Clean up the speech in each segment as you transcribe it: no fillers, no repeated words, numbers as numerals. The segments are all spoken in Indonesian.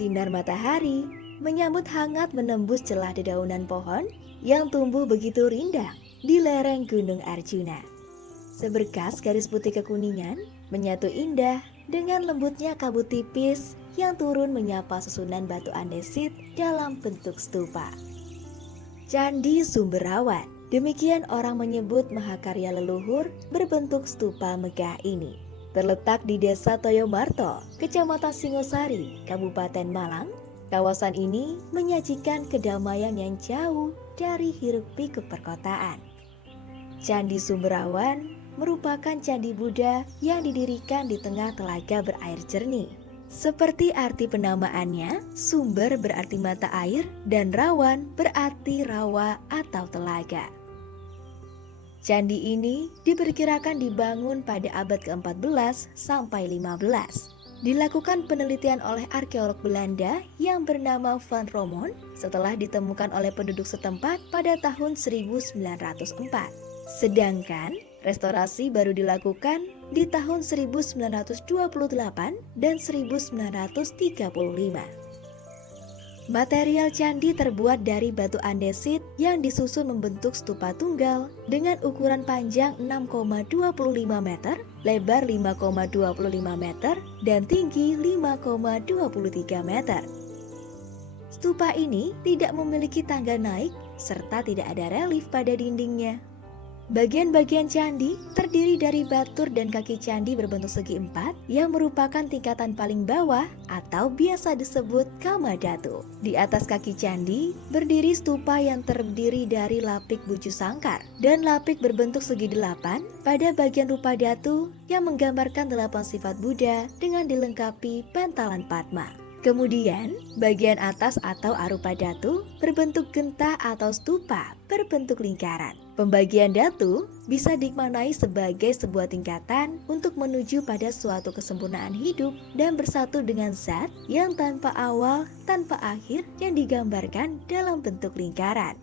Sinar matahari menyambut hangat menembus celah dedaunan pohon yang tumbuh begitu rindang di lereng Gunung Arjuna. Seberkas garis putih kekuningan menyatu indah dengan lembutnya kabut tipis yang turun menyapa susunan batu andesit dalam bentuk stupa. Candi Sumberawan, demikian orang menyebut mahakarya leluhur berbentuk stupa megah ini. Terletak di Desa Toyomarto, Kecamatan Singosari, Kabupaten Malang. Kawasan ini menyajikan kedamaian yang jauh dari hiruk-pikuk perkotaan. Candi Sumberawan merupakan candi Buddha yang didirikan di tengah telaga berair jernih. Seperti arti penamaannya, sumber berarti mata air dan rawan berarti rawa atau telaga. Candi ini diperkirakan dibangun pada abad ke-14 sampai 15. Dilakukan penelitian oleh arkeolog Belanda yang bernama Van Romon setelah ditemukan oleh penduduk setempat pada tahun 1904. Sedangkan restorasi baru dilakukan di tahun 1928 dan 1935. Material candi terbuat dari batu andesit yang disusun membentuk stupa tunggal dengan ukuran panjang 6,25 meter, lebar 5,25 meter, dan tinggi 5,23 meter. Stupa ini tidak memiliki tangga naik serta tidak ada relief pada dindingnya. Bagian-bagian candi terdiri dari batur dan kaki candi berbentuk segi empat yang merupakan tingkatan paling bawah atau biasa disebut Kamadatu. Di atas kaki candi berdiri stupa yang terdiri dari lapik buju sangkar dan lapik berbentuk segi delapan pada bagian rupa datu yang menggambarkan 8 sifat Buddha dengan dilengkapi pentalan Padma. Kemudian, bagian atas atau arupa datu berbentuk genta atau stupa berbentuk lingkaran. Pembagian datu bisa dimaknai sebagai sebuah tingkatan untuk menuju pada suatu kesempurnaan hidup dan bersatu dengan zat yang tanpa awal, tanpa akhir yang digambarkan dalam bentuk lingkaran.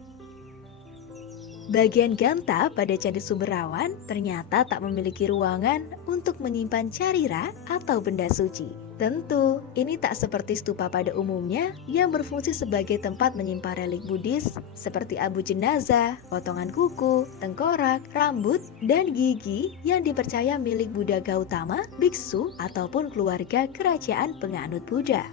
Bagian ganta pada Candi Sumberawan ternyata tak memiliki ruangan untuk menyimpan carira atau benda suci. Tentu, ini tak seperti stupa pada umumnya yang berfungsi sebagai tempat menyimpan relik Buddhis seperti abu jenazah, potongan kuku, tengkorak, rambut, dan gigi yang dipercaya milik Buddha Gautama, biksu, ataupun keluarga kerajaan penganut Buddha.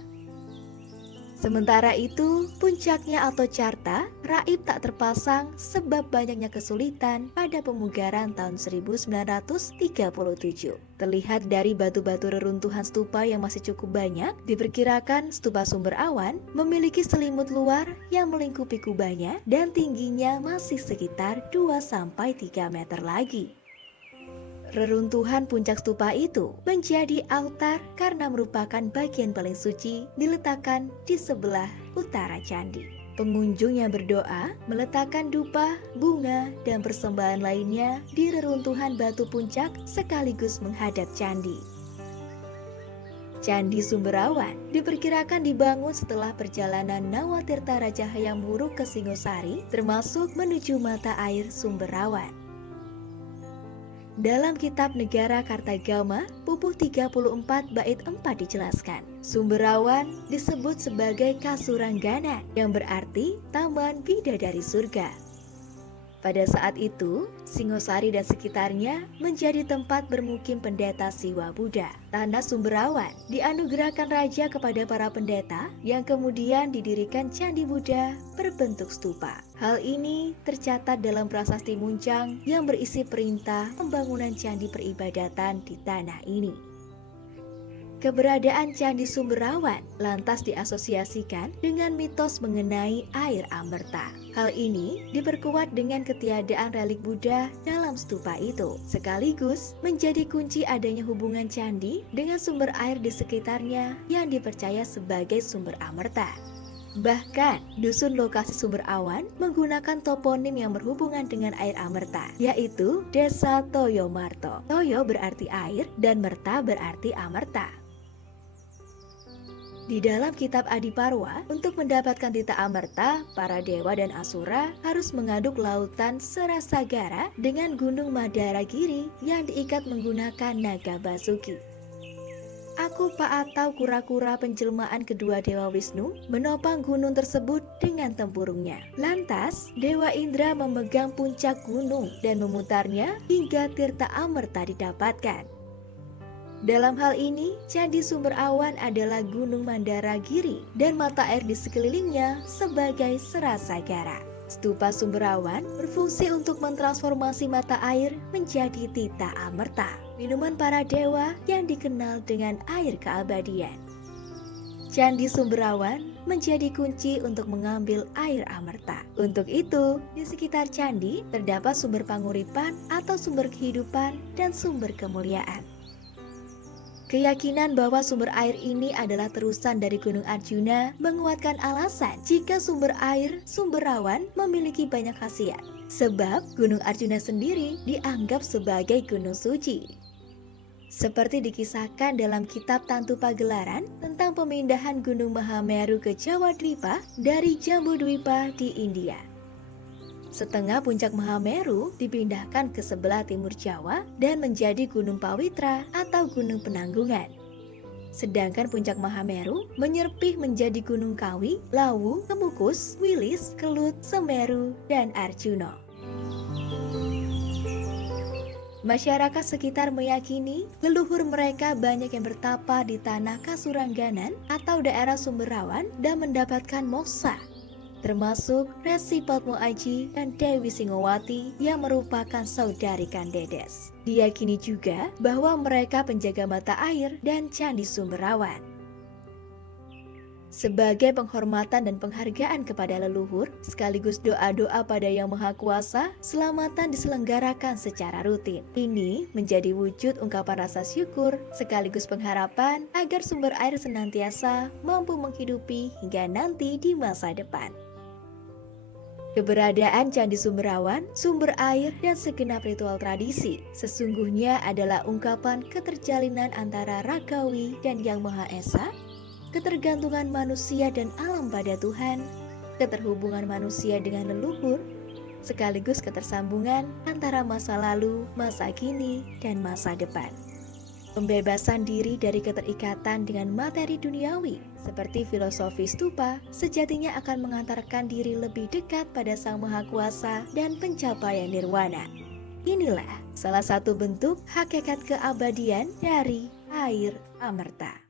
Sementara itu, puncaknya atau carta, raib tak terpasang sebab banyaknya kesulitan pada pemugaran tahun 1937. Terlihat dari batu-batu reruntuhan stupa yang masih cukup banyak, diperkirakan stupa Sumberawan memiliki selimut luar yang melingkupi kubahnya dan tingginya masih sekitar 2-3 meter lagi. Reruntuhan puncak stupa itu menjadi altar karena merupakan bagian paling suci diletakkan di sebelah utara candi. Pengunjung yang berdoa meletakkan dupa, bunga, dan persembahan lainnya di reruntuhan batu puncak sekaligus menghadap candi. Candi Sumberawan diperkirakan dibangun setelah perjalanan Nawatirta Raja Hayam Wuruk ke Singosari termasuk menuju mata air Sumberawan. Dalam kitab Negara Kartagama, pupuh 34 bait 4 dijelaskan, Sumberawan disebut sebagai Kasuranggana yang berarti taman bidadari surga. Pada saat itu, Singosari dan sekitarnya menjadi tempat bermukim pendeta Siwa Buddha. Tanah Sumberawan dianugerahkan raja kepada para pendeta yang kemudian didirikan Candi Buddha berbentuk stupa. Hal ini tercatat dalam prasasti Muncang yang berisi perintah pembangunan candi peribadatan di tanah ini. Keberadaan Candi Sumberawan lantas diasosiasikan dengan mitos mengenai air amerta. Hal ini diperkuat dengan ketiadaan relik Buddha dalam stupa itu, sekaligus menjadi kunci adanya hubungan candi dengan sumber air di sekitarnya yang dipercaya sebagai sumber amerta. Bahkan, dusun lokasi Sumberawan menggunakan toponim yang berhubungan dengan air amerta, yaitu Desa Toyomarto. Toyo berarti air dan merta berarti amerta. Di dalam kitab Adiparwa, untuk mendapatkan tita amerta, para dewa dan asura harus mengaduk lautan Serasagara dengan gunung Madaragiri yang diikat menggunakan naga basuki. Akupa atau kura-kura penjelmaan kedua Dewa Wisnu menopang gunung tersebut dengan tempurungnya. Lantas, Dewa Indra memegang puncak gunung dan memutarnya hingga tirta amerta didapatkan. Dalam hal ini, Candi Sumber Awan adalah Gunung Mandaragiri dan mata air di sekelilingnya sebagai serasagara. Stupa Sumber Awan berfungsi untuk mentransformasi mata air menjadi tita amerta, minuman para dewa yang dikenal dengan air keabadian. Candi Sumber Awan menjadi kunci untuk mengambil air amerta. Untuk itu, di sekitar candi terdapat sumber panguripan atau sumber kehidupan dan sumber kemuliaan. Keyakinan bahwa sumber air ini adalah terusan dari Gunung Arjuna menguatkan alasan jika sumber air Sumber Awan memiliki banyak khasiat. Sebab Gunung Arjuna sendiri dianggap sebagai gunung suci. Seperti dikisahkan dalam kitab Tantu Pagelaran tentang pemindahan Gunung Mahameru ke Jawa Dwipa dari Jambu Dwipa di India. Setengah puncak Mahameru dipindahkan ke sebelah timur Jawa dan menjadi Gunung Pawitra atau Gunung Penanggungan. Sedangkan puncak Mahameru menyerpih menjadi Gunung Kawi, Lawu, Kemukus, Wilis, Kelut, Semeru, dan Arjuna. Masyarakat sekitar meyakini leluhur mereka banyak yang bertapa di tanah Kasurangganan atau daerah Sumber Awan dan mendapatkan moksa, termasuk Resi Padmo Aji dan Dewi Singowati yang merupakan saudari Kandedes. Diyakini juga bahwa mereka penjaga mata air dan Candi Sumber Awan. Sebagai penghormatan dan penghargaan kepada leluhur, sekaligus doa-doa pada Yang Maha Kuasa, selamatan diselenggarakan secara rutin. Ini menjadi wujud ungkapan rasa syukur, sekaligus pengharapan agar sumber air senantiasa mampu menghidupi hingga nanti di masa depan. Keberadaan Candi Sumber Awan, sumber air, dan segenap ritual tradisi sesungguhnya adalah ungkapan keterjalinan antara Ragawi dan Yang Maha Esa, ketergantungan manusia dan alam pada Tuhan, keterhubungan manusia dengan leluhur, sekaligus ketersambungan antara masa lalu, masa kini, dan masa depan. Pembebasan diri dari keterikatan dengan materi duniawi, seperti filosofi stupa, sejatinya akan mengantarkan diri lebih dekat pada Sang Maha Kuasa dan pencapaian nirwana. Inilah salah satu bentuk hakikat keabadian dari air amerta.